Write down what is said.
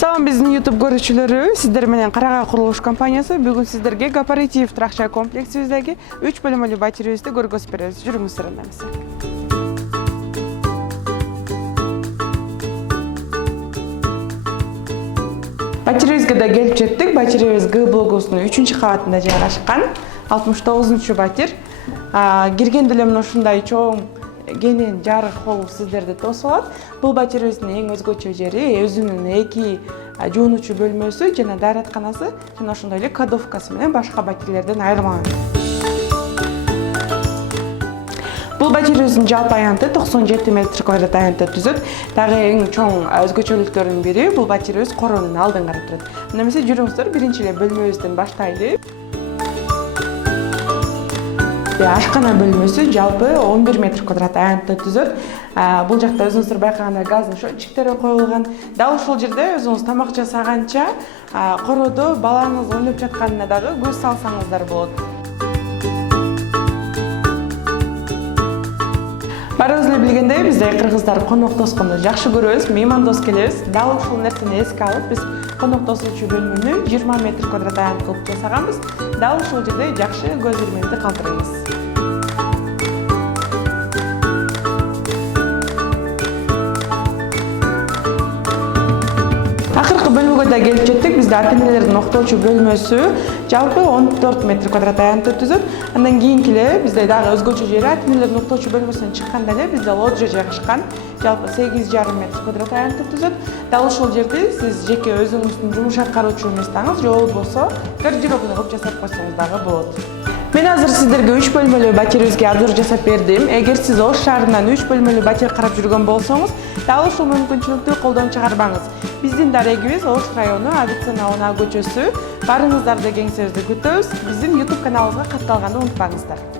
Салам биздин YouTube көрүүчүлөрү, сиздер менен Карагай курулуш компаниясы бүгүн сиздерге кооператив Тракчай комплексибиздеги 3 бөлмөлүү батиребизди көргөзүп беребиз. Жүрүңүздөр анда эмесе. Батиребизге да келип жеттик. Батиребиз Г блогубуздун 3-кабатында жайгашкан. 69-батир. Киргенде эле мына ушундай чоң кенен жарык холл сиздерди тосуп алат. Бул батиребиздин эң өзгөчө жери өзүнүн 2 жуунуучу бөлмөсү жана дааратканасы жана ошондой эле кладовкасы менен башка батирлерден айырмаланат. Бул батиребиздин жалпы аянты 97 метр квадрат аянтта түзөт. Дагы эң чоң өзгөчөлүктөрүнүн бири бул батиребиз коронун алдын карап турат. Мына эмесе жүрүңүздөр биринчи эле бөлмөбүздөн баштайлы. Ашкана бөлмөсү жалпы 11 метр квадрат аянтта түзөт. Бул жакта өзүңүздөр байкагандай газдын счётчиктери коюлган. Дал ушул жерде өзүңүз тамак жасаганча короодо балаңыз ойноп жатканына дагы көз салсаңыздар болот. Баарыбыз эле билгендей, бизде кыргыздар конок тосконду жакшы көрөбүз, меймандос келебиз. Дал ушул нерсени эске алып, биз конок тосуучу бөлмөнү 20 метр квадрат аянт кылып жасаганбыз. Дал ушул жерде жакшы көз ирмеңди калтырыңыз. Акыркы бөлмөгө да келип жеттик. Бизде ата-энелердин октоочу бөлмөсү жалпы 14 метр квадрат аянтты түзөт. Андан кийинки эле бизде дагы өзгөчө жери ата-энелердин октоочу бөлмөсүнөн чыкканда эле бизде лоджия жайгашкан. Жалпы 8,5 метр квадрат аянтты түзөт. Дал ушул жерде сиз жеке өзүңүздүн жумуш аткаруучу местаңыз же болбосо гардеробун кылып жасап койсоңуз дагы болот. Мен азыр сиздерге 3 бөлмөлүү батирибизге обзор жасап бердим. Эгер сиз Ош шаарынан 3 бөлмөлүү батир карап жүргөн болсоңуз, дал ушул мүмкүнчүлүктү колдон чыгарбаңыз. Биздин дарегибиз Ош району Авиценна Она көчөсү. Барыңыздарды кеңсебизде күтөбүз. Биздин YouTube каналыбызга катталганды унутпаңыздар.